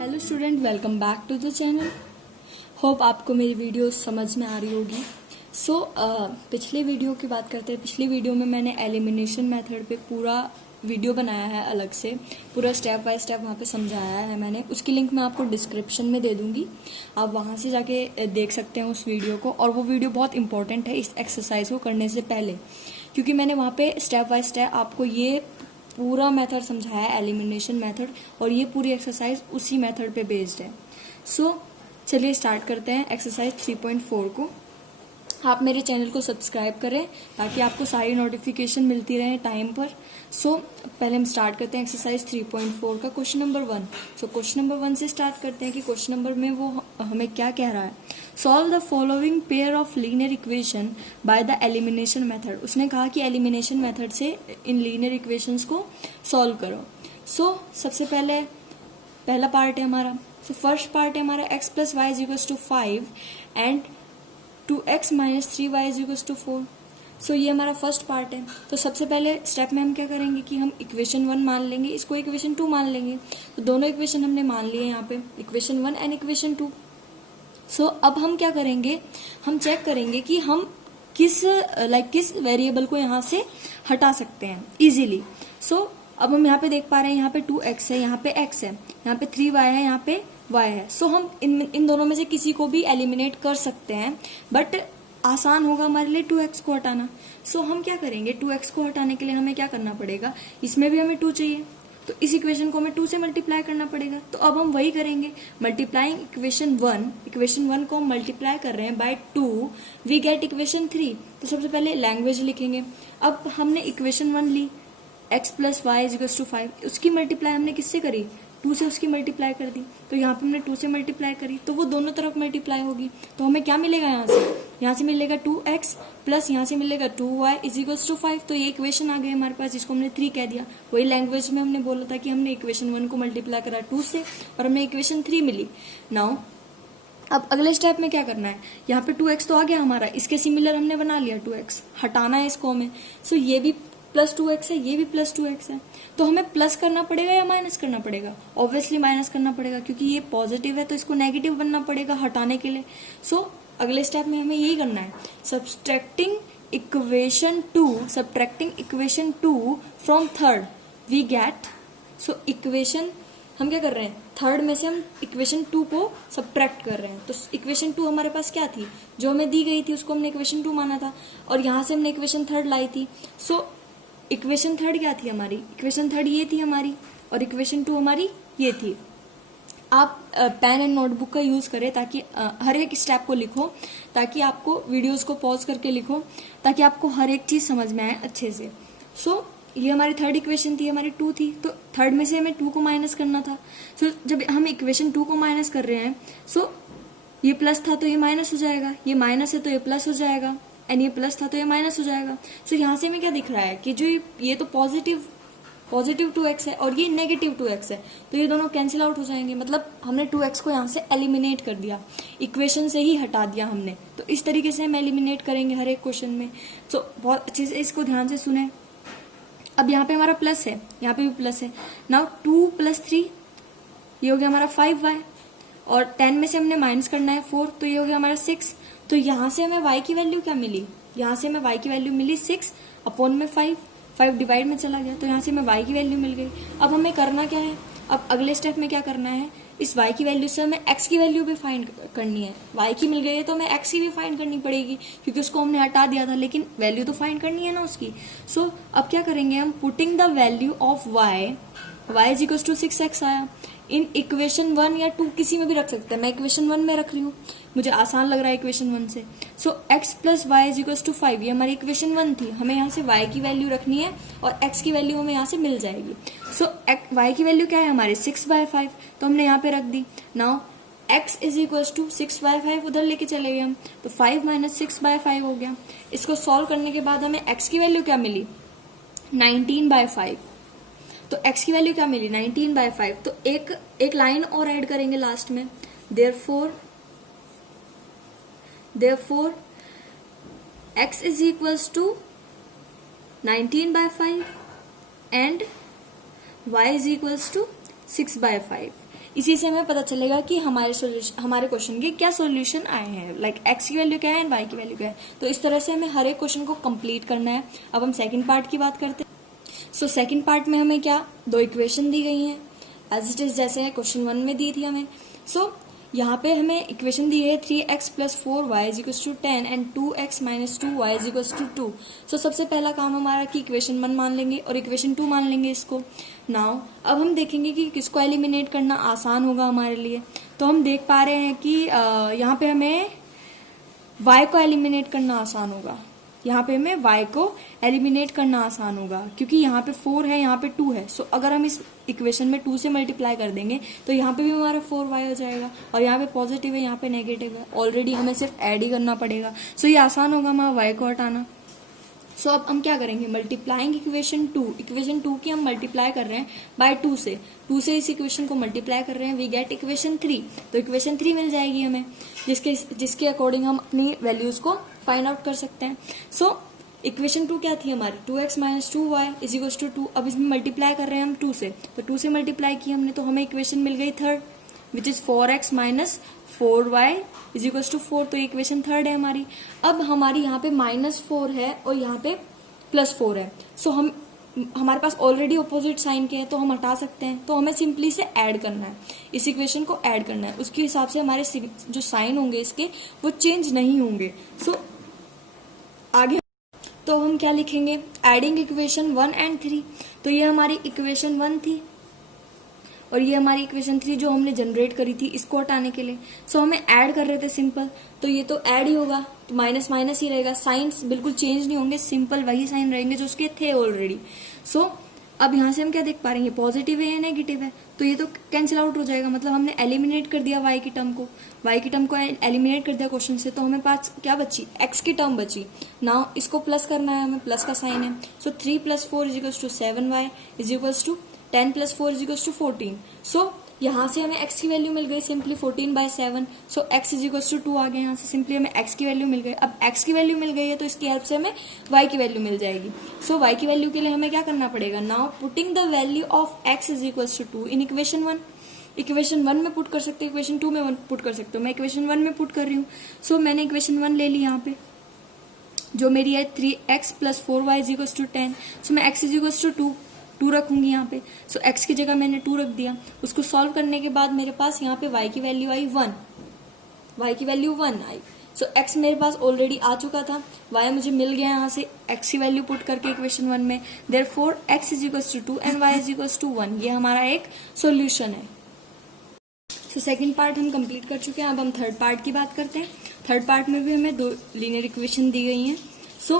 Hello student, welcome back to the channel. Hope आपको मेरी video समझ में आ रही होगी। पिछले वीडियो की बात करते हैं। पिछली वीडियो में मैंने एलिमिनेशन मेथड पे पूरा वीडियो बनाया है, अलग से पूरा स्टेप बाय स्टेप वहाँ पे समझाया है मैंने। उसकी लिंक मैं आपको डिस्क्रिप्शन में दे दूंगी, आप वहाँ से जाके देख सकते हैं उस वीडियो को। और वो वीडियो बहुत इंपॉर्टेंट है इस एक्सरसाइज को करने से पहले, क्योंकि मैंने वहाँ पे स्टेप बाय स्टेप आपको ये पूरा मेथड समझाया है, एलिमिनेशन मेथड, और ये पूरी एक्सरसाइज उसी मेथड पे बेस्ड है। चलिए स्टार्ट करते हैं एक्सरसाइज 3.4 को। आप मेरे चैनल को सब्सक्राइब करें ताकि आपको सारी नोटिफिकेशन मिलती रहे टाइम पर। पहले हम स्टार्ट करते हैं एक्सरसाइज 3.4 का क्वेश्चन नंबर 1। क्वेश्चन नंबर 1 से स्टार्ट करते हैं कि क्वेश्चन नंबर में वो हमें क्या कह रहा है। Solve the following pair of linear equation by the elimination method. उसने कहा कि एलिमिनेशन मेथड से इन लीनियर इक्वेशंस को सॉल्व करो। सबसे पहला पार्ट है हमारा। फर्स्ट पार्ट है हमारा x plus y is equal to 5 and 2x minus 3y is equal to 4। ये हमारा फर्स्ट पार्ट है। तो सबसे पहले स्टेप में हम क्या करेंगे कि हम इक्वेशन 1 मान लेंगे, इसको इक्वेशन 2 मान लेंगे। तो दोनों इक्वेशन हमने मान लिए यहाँ पे, इक्वेशन 1 एंड इक्वेशन 2। अब हम क्या करेंगे, हम चेक करेंगे कि हम किस वेरिएबल को यहाँ से हटा सकते हैं इजीली। अब हम यहाँ पे देख पा रहे हैं, यहाँ पे 2x है, यहाँ पे x है, यहाँ पे 3y है, यहाँ पे y है। हम इन दोनों में से किसी को भी एलिमिनेट कर सकते हैं, बट आसान होगा हमारे लिए 2x को हटाना। हम क्या करेंगे, 2x को हटाने के लिए हमें क्या करना पड़ेगा, इसमें भी हमें 2 चाहिए, तो इस इक्वेशन को हमें 2 से मल्टीप्लाई करना पड़ेगा। तो अब हम वही करेंगे, मल्टीप्लाइंग इक्वेशन 1 को हम मल्टीप्लाई कर रहे हैं बाय 2, वी गेट इक्वेशन 3। तो सबसे पहले लैंग्वेज लिखेंगे। अब हमने इक्वेशन 1 ली, x plus y is equal to 5, उसकी मल्टीप्लाई हमने किससे करी, 2 से उसकी मल्टीप्लाई कर दी। तो यहाँ पे हमने 2 से मल्टीप्लाई करी, तो वो दोनों तरफ मल्टीप्लाई होगी। तो हमें क्या मिलेगा, यहाँ से मिलेगा 2x प्लस यहाँ से मिलेगा 2y इज इक्वल टू 5। तो ये इक्वेशन आ गई हमारे पास, जिसको हमने 3 कह दिया। वही लैंग्वेज में हमने बोला था कि हमने इक्वेशन 1 को मल्टीप्लाई करा 2 से और हमें इक्वेशन 3 मिली। नाउ अब अगले स्टेप में क्या करना है, यहाँ पे 2x तो आ गया हमारा, इसके सिमिलर हमने बना लिया 2x, हटाना है इसको हमें। ये भी प्लस 2x है, ये भी प्लस 2x है। तो हमें प्लस करना पड़ेगा या माइनस करना पड़ेगा, ऑब्वियसली माइनस करना पड़ेगा, क्योंकि ये पॉजिटिव है तो इसको नेगेटिव बनना पड़ेगा हटाने के लिए। अगले स्टेप में हमें यही करना है, subtracting equation 2 from third we get. Equation हम क्या कर रहे हैं, थर्ड में से हम इक्वेशन 2 को सब्ट्रैक्ट कर रहे हैं। तो इक्वेशन 2 हमारे पास क्या थी, जो हमें दी गई थी उसको हमने इक्वेशन 2 माना था, और यहां से हमने इक्वेशन थर्ड लाई थी। इक्वेशन थर्ड क्या थी हमारी, इक्वेशन थर्ड ये थी हमारी, और इक्वेशन 2 हमारी ये थी। आप पेन एंड नोटबुक का यूज करें ताकि हर एक स्टेप को लिखो, ताकि आपको वीडियोस को पॉज करके लिखो, ताकि आपको हर एक चीज समझ में आए अच्छे से। ये हमारी थर्ड इक्वेशन थी, हमारी 2 थी, तो थर्ड में से हमें 2 को माइनस करना था। जब हम इक्वेशन 2 को माइनस कर रहे हैं, ये प्लस था तो ये माइनस हो जाएगा, ये माइनस है तो ये प्लस हो जाएगा, एंड ये प्लस था तो ये माइनस हो जाएगा। यहाँ से हमें क्या दिख रहा है कि जो ये तो पॉजिटिव 2x है और ये नेगेटिव 2x है, तो ये दोनों कैंसिल आउट हो जाएंगे। मतलब हमने 2x को यहाँ से एलिमिनेट कर दिया, इक्वेशन से ही हटा दिया हमने। तो इस तरीके से हम एलिमिनेट करेंगे हर एक क्वेश्चन में। बहुत अच्छे से इसको ध्यान से सुने। अब यहाँ पे हमारा प्लस है, यहाँ पे भी प्लस है। नाउ 2 प्लस 3 ये हो गया हमारा 5y, और 10 में से हमने माइनस करना है 4, तो ये हो गया हमारा 6। तो यहाँ से हमें y की वैल्यू क्या मिली, यहाँ से हमें y की वैल्यू मिली 6 अपॉन में 5 डिवाइड में चला गया, तो यहाँ से हमें y की वैल्यू मिल गई। अब हमें करना क्या है, अब अगले स्टेप में क्या करना है, इस y की वैल्यू से हमें x की वैल्यू भी फाइंड करनी है। y की मिल गई है तो हमें x की भी फाइंड करनी पड़ेगी, क्योंकि उसको हमने हटा दिया था, लेकिन वैल्यू तो फाइंड करनी है ना उसकी। अब क्या करेंगे हम, putting the value of y is equal to 6x आया इन इक्वेशन 1 या 2 किसी में भी रख सकते हैं। मैं इक्वेशन 1 में रख रही हूँ, मुझे आसान लग रहा है इक्वेशन 1 से। x plus y is equal to 5, ये हमारी इक्वेशन 1 थी। हमें यहाँ से y की वैल्यू रखनी है और x की वैल्यू हमें यहाँ से मिल जाएगी। y की वैल्यू क्या है हमारे 6/5, तो हमने यहाँ पे रख दी। Now x is equal to 6/5 उधर लेके चले गए हम, तो 5 माइनस 6/5 हो गया। इसको सॉल्व करने के बाद हमें x की वैल्यू क्या मिली, 19/5। तो x की वैल्यू क्या मिली, 19/5। तो एक लाइन और ऐड करेंगे लास्ट में, therefore x is equals to 19/5 and y is equals to 6/5। इसी से हमें पता चलेगा कि हमारे क्वेश्चन के क्या सॉल्यूशन आए हैं, लाइक एक्स की वैल्यू क्या है एंड वाई की वैल्यू क्या है। तो इस तरह से हमें हर एक क्वेश्चन को कंप्लीट करना है। अब हम सेकंड पार्ट की बात करते हैं। सो सेकंड पार्ट में हमें क्या, दो इक्वेशन दी गई हैं एज इट इज, जैसे क्वेश्चन 1 में दी थी हमें। सो यहाँ पे हमें इक्वेशन दी है 3x + 4y = 10 and 2x - 2y = 2। सो सबसे पहला काम हमारा कि इक्वेशन 1 मान लेंगे और इक्वेशन 2 मान लेंगे इसको। नाउ अब हम देखेंगे कि किसको एलिमिनेट करना आसान होगा हमारे लिए। तो हम देख पा रहे हैं कि यहाँ पे हमें y को एलिमिनेट करना आसान होगा। यहाँ पे हमें y को एलिमिनेट करना आसान होगा क्योंकि यहाँ पे 4 है, यहाँ पे 2 है। सो अगर हम इस इक्वेशन में 2 से मल्टीप्लाई कर देंगे तो यहाँ पे भी हमारा 4y हो जाएगा और यहाँ पे पॉजिटिव है, यहाँ पे नेगेटिव है। ऑलरेडी हमें सिर्फ ऐड ही करना पड़ेगा। सो ये आसान होगा हमारा y को हटाना। सो अब हम क्या करेंगे, मल्टीप्लाइंग इक्वेशन 2 की हम मल्टीप्लाई कर रहे हैं बाय 2 से इस इक्वेशन को मल्टीप्लाई कर रहे हैं, वी गेट इक्वेशन 3। तो इक्वेशन 3 मिल जाएगी हमें, जिसके अकॉर्डिंग हम अपनी वैल्यूज को फाइंड आउट कर सकते हैं। सो इक्वेशन 2 क्या थी हमारी, 2x - 2y = 2। अब इसमें मल्टीप्लाई कर रहे हैं हम 2 से, तो 2 से मल्टीप्लाई की हमने तो हमें इक्वेशन मिल गई third, which is 4x - 4y = 4। तो इक्वेशन थर्ड है हमारी। अब हमारी यहाँ पे -4 है और यहाँ पे +4 है। सो हमारे पास ऑलरेडी ऑपोजिट साइन के हैं तो हम हटा सकते हैं। तो हमें सिंपली से ऐड करना है, इस इक्वेशन को ऐड करना है। उसके हिसाब से हमारे जो साइन होंगे इसके वो चेंज नहीं होंगे। सो आगे तो हम क्या लिखेंगे, एडिंग इक्वेशन 1 एंड 3। तो ये हमारी इक्वेशन 1 थी और ये हमारी इक्वेशन 3 जो हमने जनरेट करी थी इसको हटाने के लिए। सो हमें ऐड कर रहे थे सिंपल, तो ये तो ऐड ही होगा, तो माइनस माइनस ही रहेगा, साइंस बिल्कुल चेंज नहीं होंगे, सिंपल वही साइन रहेंगे जो उसके थे ऑलरेडी। सो अब यहाँ से हम क्या देख पा रहे हैं, पॉजिटिव है या नेगेटिव है, तो ये तो कैंसिल आउट हो जाएगा। मतलब हमने एलिमिनेट कर दिया y की टर्म को एलिमिनेट कर दिया क्वेश्चन से। तो हमें पास क्या बची, x की टर्म बची। नाउ इसको प्लस करना है, हमें प्लस का साइन है। सो 3 + 4 = 7y = 10 + 4 = 14। सो यहाँ से हमें x की वैल्यू मिल गई सिंपली 14/7। सो x = 2 आ गया, यहाँ से सिंपली हमें x की वैल्यू मिल गई। अब x की वैल्यू मिल गई है तो इसकी हेल्प से हमें y की वैल्यू मिल जाएगी। सो y की वैल्यू के लिए हमें क्या करना पड़ेगा, now putting the value of x = 2 in equation 1। Equation 1 में पुट कर सकते हो, इक्वेशन 2 में पुट कर सकते हो। मैं इक्वेशन 1 में पुट कर रही हूँ। सो मैंने इक्वेशन 1 ले ली यहाँ पे, जो मेरी है 3x + 4y = 10। सो मैं x = 2 रखूंगी यहाँ पे। सो x की जगह मैंने 2 रख दिया। उसको सॉल्व करने के बाद मेरे पास यहाँ पे y की वैल्यू आई 1, y की वैल्यू 1 आई। सो x मेरे पास ऑलरेडी आ चुका था, y मुझे मिल गया यहाँ से x की वैल्यू पुट करके इक्वेशन 1 में। Therefore x = 2 and y = 1। ये हमारा एक सॉल्यूशन है। सो सेकंड पार्ट हम कंप्लीट कर चुके हैं। अब हम थर्ड पार्ट की बात करते हैं। थर्ड पार्ट में भी हमें 2 लीनियर इक्वेशन दी गई हैं। सो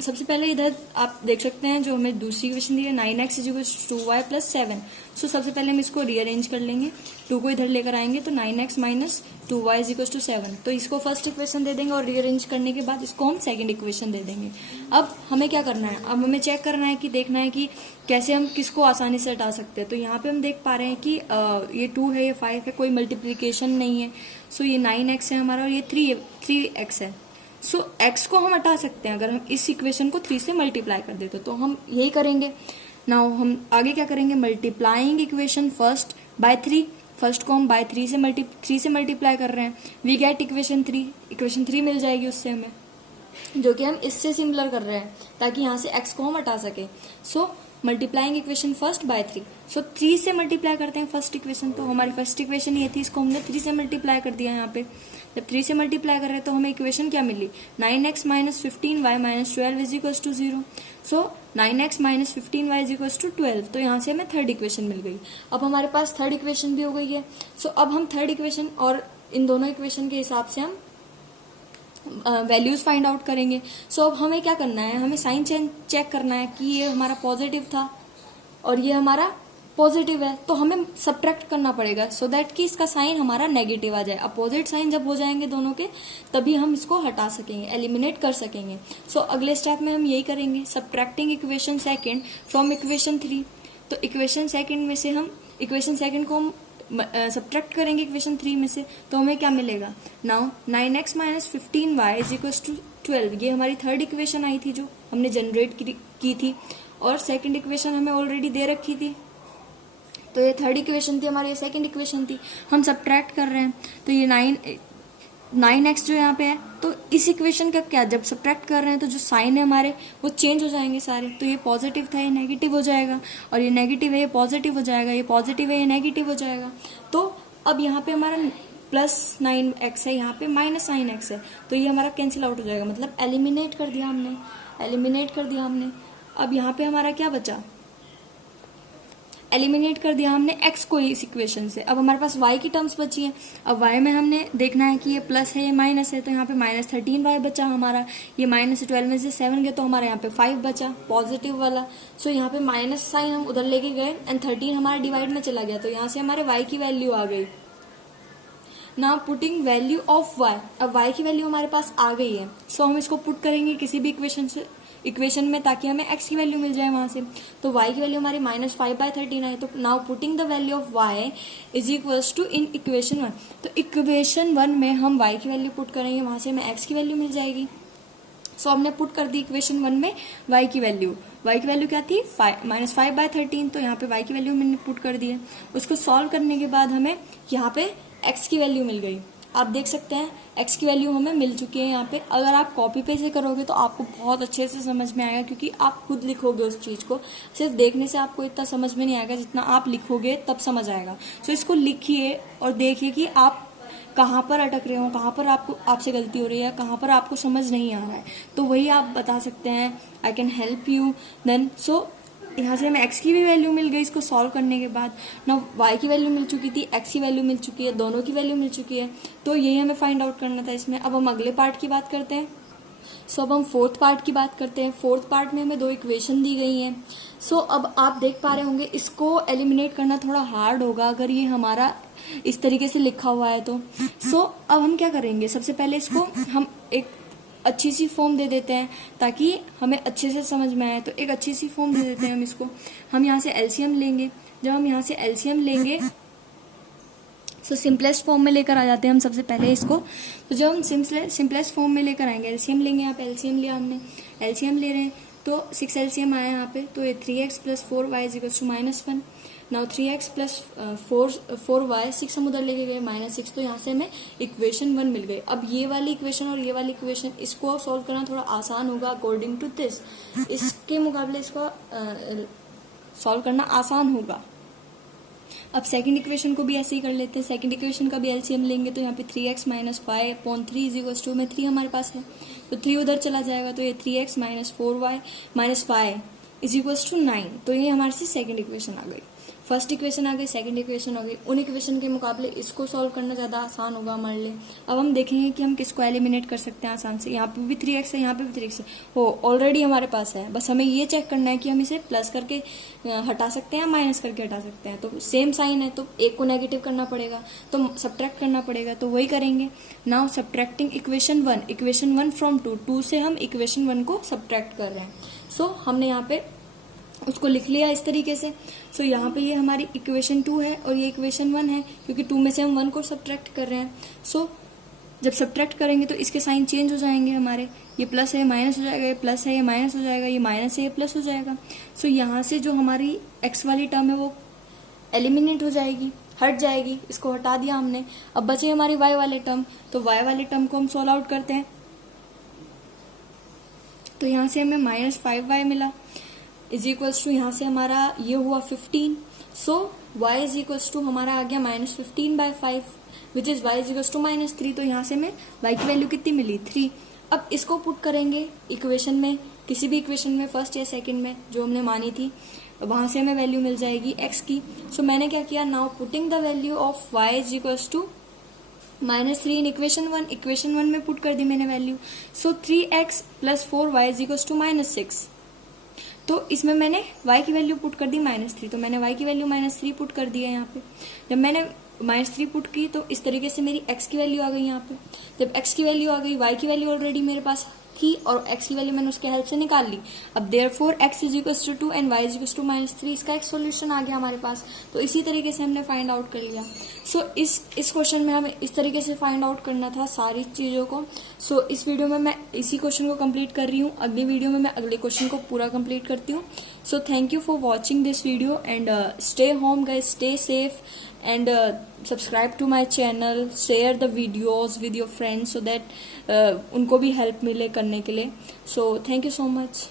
सबसे पहले इधर आप देख सकते हैं जो हमें दूसरी इक्वेशन दी है 9x = 2y + 7। सो सबसे पहले हम इसको रीअरेंज कर लेंगे, 2 को इधर लेकर आएंगे तो 9x - 2y = 7। तो इसको फर्स्ट इक्वेशन दे देंगे और रीअरेंज करने के बाद इसको हम सेकंड इक्वेशन दे देंगे। अब हमें क्या करना है, अब हमें चेक करना है कि देखना है कि कैसे हम किसको आसानी से हटा सकते हैं। तो यहाँ पे हम देख पा रहे हैं कि ये 2 है, ये 5 है, कोई मल्टीप्लीकेशन नहीं है। सो ये 9x है हमारा और ये 3x है। सो x को हम हटा सकते हैं अगर हम इस इक्वेशन को 3 से मल्टीप्लाई कर देते तो हम यही करेंगे। नाउ हम आगे क्या करेंगे, multiplying equation first by 3। First को हम बाय 3 से मल्टीप्लाई कर रहे हैं, वी गेट इक्वेशन 3 मिल जाएगी उससे हमें, जो कि हम इससे सिमिलर कर रहे हैं ताकि यहाँ से x को हम हटा सके। सो मल्टीप्लाइंग इक्वेशन फर्स्ट बाय 3। सो 3 से मल्टीप्लाई करते हैं फर्स्ट इक्वेशन। तो हमारी फर्स्ट इक्वेशन ये थी, इसको हमने 3 से मल्टीप्लाई कर दिया। यहाँ पे जब 3 से मल्टीप्लाई कर रहे हैं तो हमें इक्वेशन क्या मिली, 9x - 15y - 12 = 0। सो 9x - 15y = 12। तो यहाँ से हमें थर्ड इक्वेशन मिल गई। अब हमारे पास थर्ड इक्वेशन भी हो गई है। सो अब हम थर्ड इक्वेशन और इन दोनों इक्वेशन के हिसाब से हम वैल्यूज फाइंड आउट करेंगे। सो अब हमें क्या करना है, हमें साइन चेक करना है कि ये हमारा पॉजिटिव था और ये हमारा पॉजिटिव है, तो हमें सब्ट्रैक्ट करना पड़ेगा सो दैट कि इसका साइन हमारा नेगेटिव आ जाए। अपोजिट साइन जब हो जाएंगे दोनों के तभी हम इसको हटा सकेंगे, एलिमिनेट कर सकेंगे। सो अगले स्टेप में हम यही करेंगे, subtracting equation second from equation 3। तो इक्वेशन सेकंड में से हम इक्वेशन सेकंड को हम सब्ट्रैक्ट करेंगे इक्वेशन 3 में से, तो हमें क्या मिलेगा, नाउ 9x - 15y = 12। ये हमारी थर्ड इक्वेशन आई थी जो हमने जनरेट की थी और सेकंड इक्वेशन हमें ऑलरेडी दे रखी थी तो ये थर्ड इक्वेशन थी हमारी, ये सेकंड इक्वेशन थी। हम सब्ट्रैक्ट कर रहे हैं तो ये 9x जो यहाँ पे है, तो इस इक्वेशन का क्या, जब सब्ट्रैक्ट कर रहे हैं तो जो साइन है हमारे वो चेंज हो जाएंगे सारे। तो ये पॉजिटिव था, ये नेगेटिव हो जाएगा, और ये नेगेटिव है, ये पॉजिटिव हो जाएगा, ये पॉजिटिव है, ये नेगेटिव हो जाएगा। तो अब यहाँ पे हमारा +9x है, यहाँ पे -9x है, तो ये हमारा कैंसिल आउट हो जाएगा, मतलब एलिमिनेट कर दिया हमने। अब यहाँ पे हमारा क्या बचा, एलिमिनेट कर दिया हमने x को इस इक्वेशन से। अब हमारे पास y की टर्म्स बची हैं। अब y में हमने देखना है कि ये प्लस है, ये माइनस है, तो यहाँ पे -13y बचा हमारा। ये -12 में से 7 गए तो हमारा यहाँ पे 5 बचा पॉजिटिव वाला। सो यहाँ पे माइनस साइन हम उधर लेके गए एंड 13 हमारा डिवाइड में चला गया, तो यहाँ से हमारे y की वैल्यू आ गई। Now putting value of y, अब y की वैल्यू हमारे पास आ गई है। सो हम इसको पुट करेंगे किसी भी इक्वेशन में ताकि हमें x की वैल्यू मिल जाए वहां से। तो y की वैल्यू हमारी -5/13 है। तो now putting the value of y is equals to in equation 1, तो इक्वेशन 1 में हम y की वैल्यू पुट करेंगे, वहां से हमें x की वैल्यू मिल जाएगी। सो हमने पुट कर दी इक्वेशन 1 में y की वैल्यू क्या थी, -5/13, तो यहाँ पे y की वैल्यू मैंने पुट कर दी है। उसको सॉल्व करने के बाद हमें यहाँ पे x की वैल्यू मिल गई। आप देख सकते हैं x की वैल्यू हमें मिल चुकी है यहाँ पे। अगर आप कॉपी पेस्ट से करोगे तो आपको बहुत अच्छे से समझ में आएगा, क्योंकि आप खुद लिखोगे उस चीज को, सिर्फ देखने से आपको इतना समझ में नहीं आएगा, जितना आप लिखोगे तब समझ आएगा। सो इसको लिखिए और देखिए कि आप कहाँ पर अटक रहे हो, कहाँ पर आपसे गलती हो रही है, कहाँ पर आपको समझ नहीं आ रहा है, तो वही आप बता सकते हैं। I can help you then. So यहाँ से हमें x की भी वैल्यू मिल गई इसको सॉल्व करने के बाद। ना y की वैल्यू मिल चुकी थी, x की वैल्यू मिल चुकी है, दोनों की वैल्यू मिल चुकी है। तो यही हमें फाइंड आउट करना था इसमें। अब हम अगले पार्ट की बात करते हैं। सो अब हम फोर्थ पार्ट की बात करते हैं। फोर्थ पार्ट में हमें 2 इक्वेशन दी गई हैं। सो अब आप देख पा रहे होंगे इसको एलिमिनेट करना थोड़ा हार्ड होगा अगर ये हमारा इस तरीके से लिखा हुआ है तो। सो अब हम क्या करेंगे, सबसे पहले इसको हम एक अच्छी सी फॉर्म दे देते हैं ताकि हमें अच्छे से समझ में आए। तो एक अच्छी सी फॉर्म दे देते हैं हम इसको। हम यहाँ से एलसीएम लेंगे। जब हम यहाँ से एलसीएम लेंगे तो सिंपलेस्ट फॉर्म में लेकर आ जाते हैं हम सबसे पहले इसको। तो जब हम सिंपलेस्ट फॉर्म में लेकर आएंगे, एलसीएम लेंगे, यहाँ पे एलसीएम लिया हमने, एलसीएम ले रहे हैं तो 6 एलसीएम आया यहाँ पे। तो ये 3x + 4y = -1। Now 3x + 4y 6 हम उधर लेके गए -6, तो यहाँ से हमें इक्वेशन 1 मिल गई। अब ये वाली इक्वेशन और ये वाली इक्वेशन इसको सॉल्व करना थोड़ा आसान होगा अकॉर्डिंग टू दिस, इसके मुकाबले इसको सॉल्व करना आसान होगा। अब सेकंड इक्वेशन को भी ऐसे ही कर लेते हैं। सेकंड इक्वेशन का भी एलसीएम लेंगे तो यहाँ पे 3x - 5/3 = 3 हमारे पास है, तो 3 उधर चला जाएगा, तो ये 3x - 4y - 5 = 9। तो ये हमारे से सेकंड इक्वेशन आ गई। फर्स्ट इक्वेशन आ गई, सेकंड इक्वेशन हो गई। उन इक्वेशन के मुकाबले इसको सॉल्व करना ज्यादा आसान होगा हमारे लिए। अब हम देखेंगे कि हम किसको एलिमिनेट कर सकते हैं आसान से। यहाँ पे भी 3x है, यहाँ पे भी 3x है, हो ऑलरेडी हमारे पास है। बस हमें ये चेक करना है कि हम इसे प्लस करके हटा सकते हैं या माइनस करके हटा सकते हैं। तो सेम साइन है तो एक को नेगेटिव करना पड़ेगा, तो सब्ट्रैक्ट करना पड़ेगा, तो वही करेंगे। नाउ सब्ट्रैक्टिंग इक्वेशन 1 फ्रॉम 2 से हम इक्वेशन 1 को सब्ट्रैक्ट कर रहे हैं। सो हमने यहाँ पे उसको लिख लिया इस तरीके से। सो यहाँ पे ये हमारी इक्वेशन 2 है और ये इक्वेशन 1 है, क्योंकि 2 में से हम 1 को सब्ट्रैक्ट कर रहे हैं। सो जब सब्ट्रैक्ट करेंगे तो इसके साइन चेंज हो जाएंगे हमारे, ये प्लस है माइनस हो जाएगा, ये प्लस है ये माइनस हो जाएगा, ये माइनस है ये प्लस हो जाएगा। सो यहाँ से जो हमारी x वाली टर्म है वो एलिमिनेट हो जाएगी, हट जाएगी, इसको हटा दिया हमने। अब बचे हमारी y वाले टर्म, तो y वाले टर्म को हम सॉल्व आउट करते हैं। तो यहाँ से हमें -5y मिला = यहाँ से हमारा ये हुआ 15। सो y = हमारा आ गया -15/5 विच इज y = -3। तो यहाँ से हमें y की वैल्यू कितनी मिली, 3। अब इसको पुट करेंगे इक्वेशन में, किसी भी इक्वेशन में, फर्स्ट या सेकंड में जो हमने मानी थी, वहां से हमें वैल्यू मिल जाएगी x की। सो मैंने क्या किया, now putting the value of y = -3 in equation 1 में पुट कर दी मैंने वैल्यू। सो 3x + 4y = -6। तो इसमें मैंने y की वैल्यू पुट कर दी -3, तो मैंने y की वैल्यू -3 पुट कर दी है यहाँ पे। जब मैंने -3 पुट की तो इस तरीके से मेरी x की वैल्यू आ गई यहाँ पे। जब x की वैल्यू आ गई, y की वैल्यू ऑलरेडी मेरे पास थी और x की वैल्यू मैंने उसके हेल्प से निकाल ली। अब देयरफॉर x = 2 एंड y = -3, इसका एक सॉल्यूशन आ गया हमारे पास। तो इसी तरीके से हमने फाइंड आउट कर लिया। सो इस क्वेश्चन में हमें इस तरीके से फाइंड आउट करना था सारी चीजों को। सो इस वीडियो में मैं इसी क्वेश्चन को कंप्लीट कर रही हूँ। अगली वीडियो में मैं अगले क्वेश्चन को पूरा कंप्लीट करती हूँ। So thank you for watching this video, and stay home guys, stay safe, and subscribe to my channel, share the videos with your friends so that उनको भी help मिले करने के लिए. So thank you so much.